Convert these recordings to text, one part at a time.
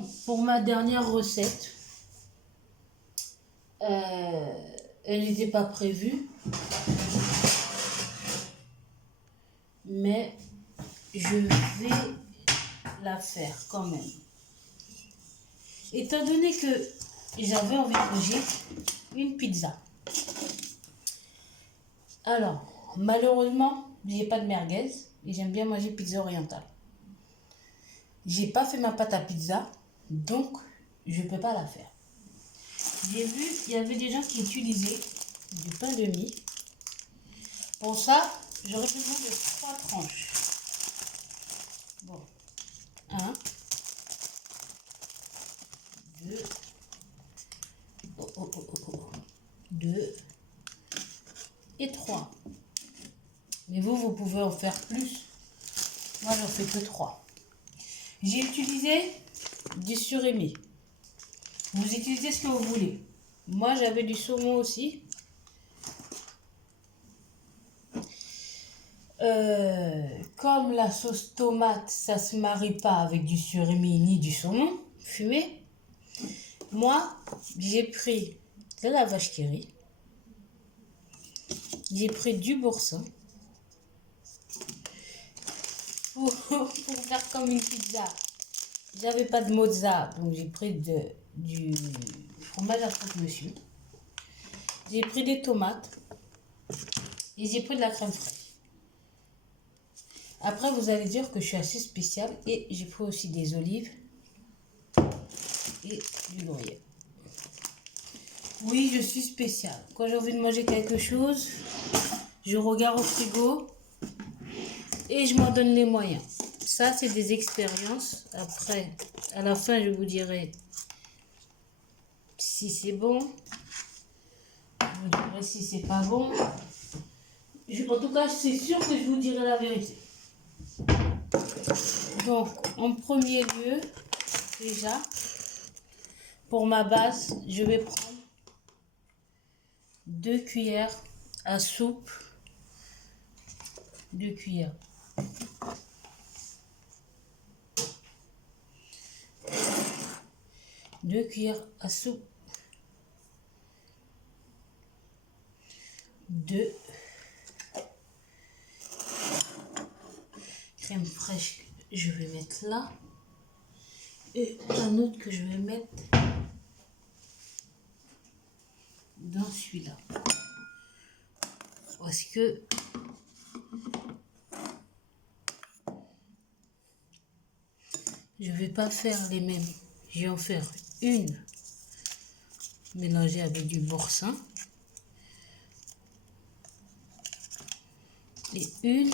Bon, pour ma dernière recette, elle n'était pas prévue, mais je vais la faire quand même. Étant donné que j'avais envie de manger une pizza. Alors, malheureusement, j'ai pas de merguez et j'aime bien manger pizza orientale. J'ai pas fait ma pâte à pizza, donc je peux pas la faire. J'ai vu, il y avait des gens qui utilisaient du pain de mie. Pour ça, j'aurais besoin de 3 tranches. Bon, 1, 2, 2 et 3. Mais vous pouvez en faire plus. Moi, j'en fais que 3. J'ai utilisé du surimi. Vous utilisez ce que vous voulez. Moi, j'avais du saumon aussi. Comme la sauce tomate, ça se marie pas avec du surimi ni du saumon fumé. Moi, j'ai pris de la vache qui rit. J'ai pris du boursin pour faire comme une pizza. J'avais pas de mozza, donc j'ai pris du fromage à croque-monsieur. J'ai pris des tomates et j'ai pris de la crème fraîche. Après, vous allez dire que je suis assez spéciale et j'ai pris aussi des olives et du laurier. Oui, je suis spéciale. Quand j'ai envie de manger quelque chose, je regarde au frigo et je m'en donne les moyens. Ça, c'est des expériences. Après, à la fin, je vous dirai si c'est bon. Je vous dirai si c'est pas bon. En tout cas, c'est sûr que je vous dirai la vérité. Donc, en premier lieu, déjà, pour ma base, je vais prendre 2 cuillères à soupe. 2 cuillères. Deux cuillères à soupe de crème fraîche que je vais mettre là. Et un autre que je vais mettre dans celui-là. Parce que je vais pas faire les mêmes. Je vais en faire une mélangée avec du boursin et une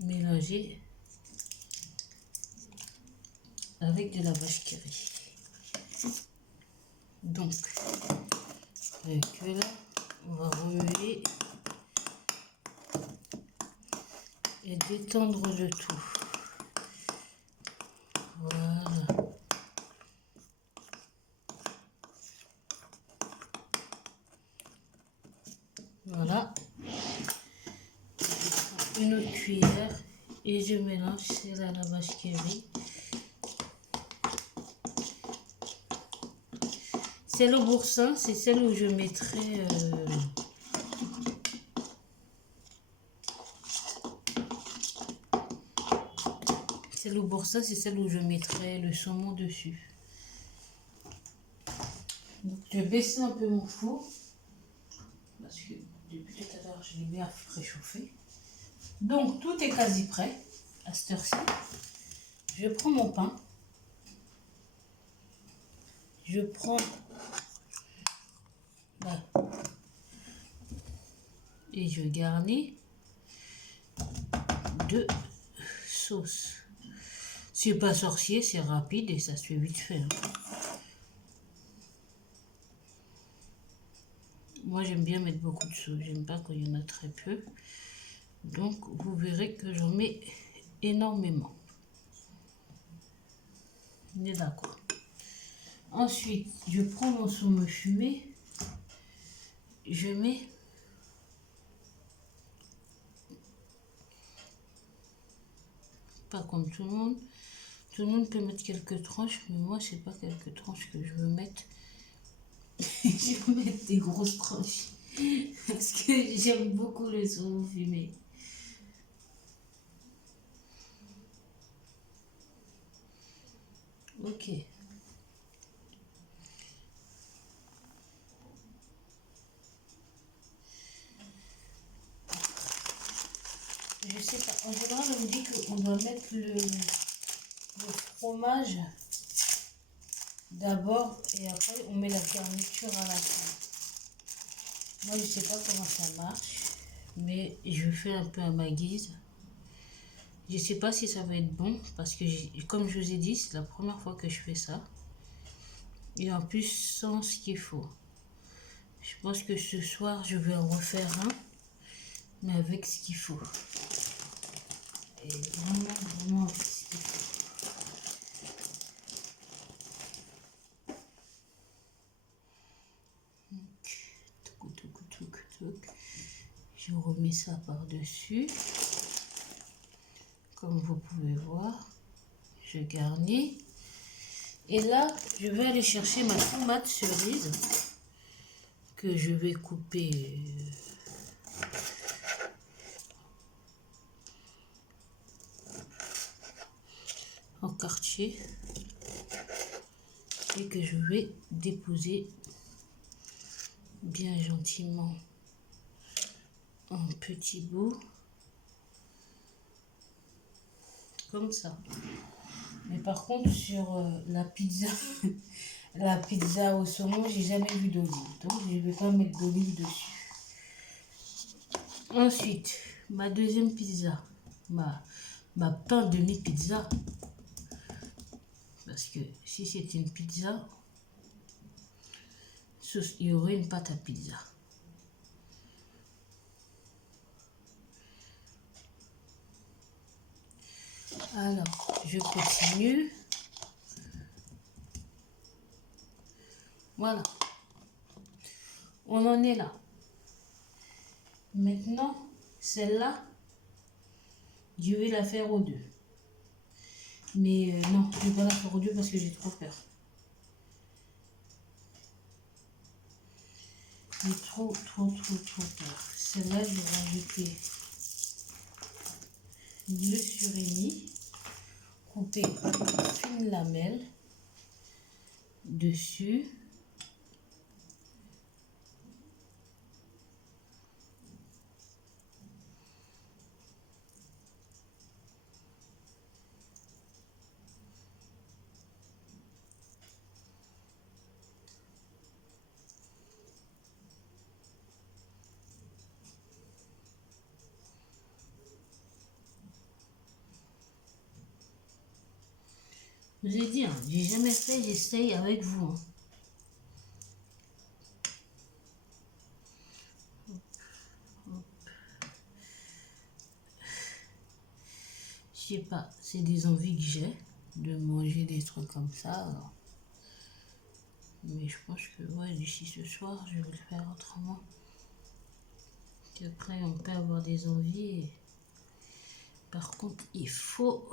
mélangée avec de la vache qui rit. Donc, avec là, on va remuer et détendre le tout. Voilà. Voilà. Une autre cuillère et je mélange. C'est là la vache qui rit. Celle au boursin, c'est celle où je mettrai celle au boursin, c'est celle où je mettrai le saumon dessus. Donc, je vais baisser un peu mon four parce que depuis tout à l'heure, je l'ai bien réchauffé. Donc, tout est quasi prêt à cette heure-ci. Je prends mon pain. Je prends là et je garnis de sauce. C'est pas sorcier, c'est rapide et ça se fait vite fait. Moi, j'aime bien mettre beaucoup de sauce. J'aime pas quand il y en a très peu. Donc, vous verrez que j'en mets énormément. On est d'accord. Ensuite, je prends mon saumon fumé. Je mets pas comme tout le monde. Tout le monde peut mettre quelques tranches, mais moi, c'est pas quelques tranches que je veux mettre. Je vais mettre des grosses tranches. Parce que j'aime beaucoup le saumon fumé. Ok. Je sais pas. En général, on me dit qu'on doit mettre le fromage d'abord et après on met la garniture à la fin. Moi, je sais pas comment ça marche, mais je fais un peu à ma guise. Je sais pas si ça va être bon parce que, comme je vous ai dit, c'est la première fois que je fais ça. Et en plus, sans ce qu'il faut. Je pense que ce soir, je vais en refaire un, mais avec ce qu'il faut. Et vraiment avec ce qu'il faut. Je remets ça par-dessus. Comme vous pouvez voir, je garnis. Et là, je vais aller chercher ma tomate cerise que je vais couper en quartier et que je vais déposer bien gentiment en petits bouts comme ça. Mais par contre, sur la pizza la pizza au saumon, j'ai jamais vu d'olive, donc je ne vais pas mettre d'olive dessus. Ensuite, ma deuxième pizza, ma pain demi-pizza, parce que si c'est une pizza, il y aurait une pâte à pizza. Alors, je continue. Voilà. On en est là. Maintenant, celle-là, je vais la faire aux deux. Mais non, je ne vais pas la faire aux deux parce que j'ai trop peur. J'ai trop peur. Celle-là, je vais rajouter 2 surimi coupés en fines lamelles dessus. Je vous ai dit, hein, j'ai jamais fait, j'essaye avec vous. Hein. Je sais pas, c'est des envies que j'ai de manger des trucs comme ça. Alors. Mais je pense que ouais, d'ici ce soir, je vais le faire autrement. Et après, on peut avoir des envies. Par contre, il faut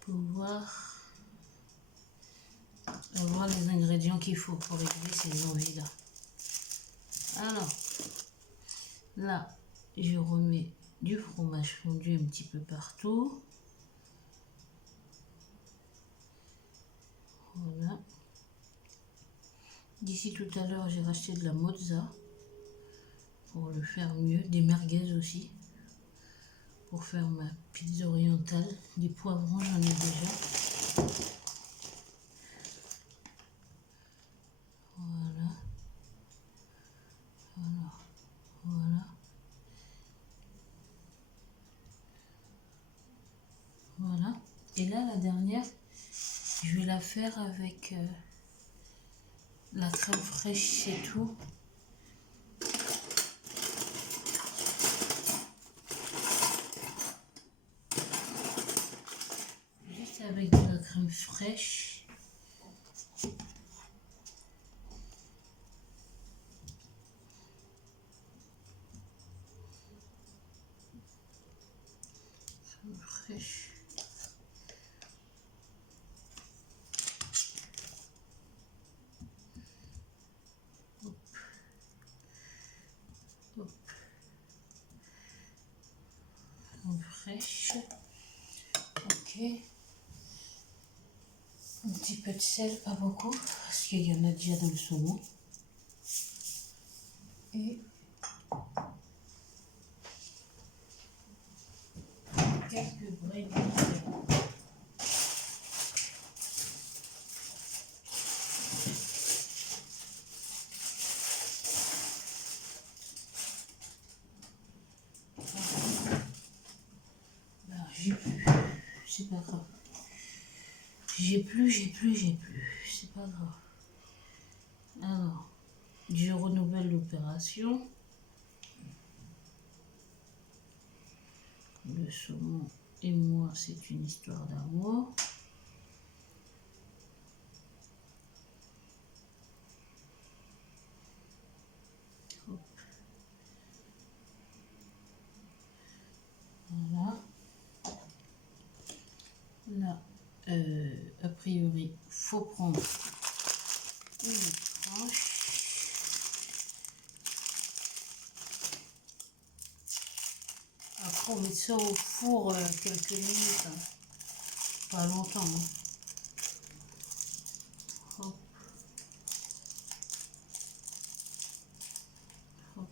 pouvoir avoir les ingrédients qu'il faut pour régler ces envies-là. Alors, là, je remets du fromage fondu un petit peu partout. Voilà. D'ici tout à l'heure, j'ai racheté de la mozza pour le faire mieux. Des merguez aussi pour faire ma pizza orientale. Des poivrons, j'en ai déjà. Voilà. Voilà. Voilà. Voilà. Et là, la dernière, je vais la faire avec la crème fraîche, c'est tout. Juste avec de la crème fraîche. Crème fraîche. fraîche. Ok. Un petit peu de sel, pas beaucoup, parce qu'il y en a déjà dans le saumon. Et quelques braises de sel. J'ai plus, c'est pas grave. J'ai plus, c'est pas grave. Alors, je renouvelle l'opération. Le saumon et moi, c'est une histoire d'amour. Voilà. Là, a priori, faut prendre une tranche. Après, on met ça au four quelques minutes, hein. Pas longtemps. Hein. Hop. Hop.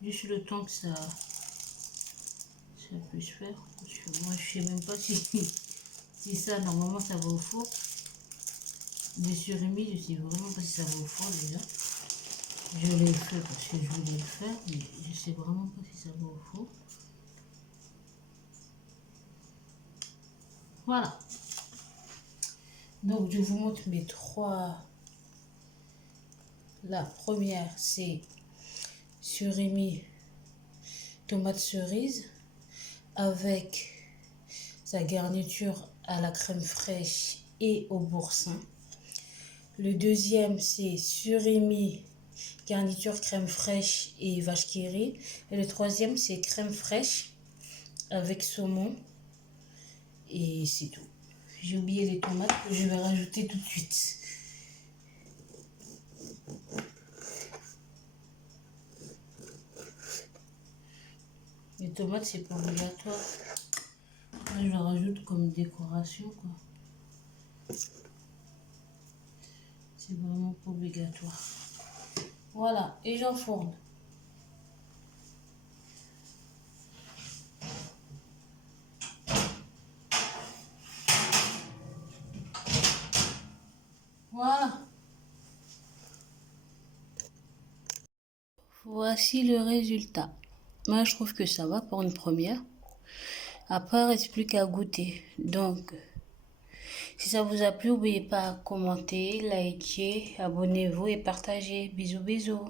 Juste le temps que ça puisse faire. Parce que moi, je sais même pas si ça, normalement, ça va au four. Des surimi, je sais vraiment pas si ça va au four déjà. Je l'ai fait parce que je voulais le faire, mais je sais vraiment pas si ça va au four. Voilà. Donc, je vous montre mes trois. La première, c'est surimi tomate cerise avec sa garniture à la crème fraîche et au boursin. Le deuxième, c'est surimi garniture crème fraîche et vache qui rit. Et le troisième, c'est crème fraîche avec saumon. Et c'est tout. J'ai oublié les tomates que je vais rajouter tout de suite. Les tomates, c'est pas obligatoire. Moi, je la rajoute comme décoration, quoi. C'est vraiment pas obligatoire. Voilà, et j'enfourne. Voilà. Voici le résultat. Moi, je trouve que ça va pour une première. Après, il ne reste plus qu'à goûter. Donc, si ça vous a plu, n'oubliez pas à commenter, liker, abonnez-vous et partagez. Bisous, bisous.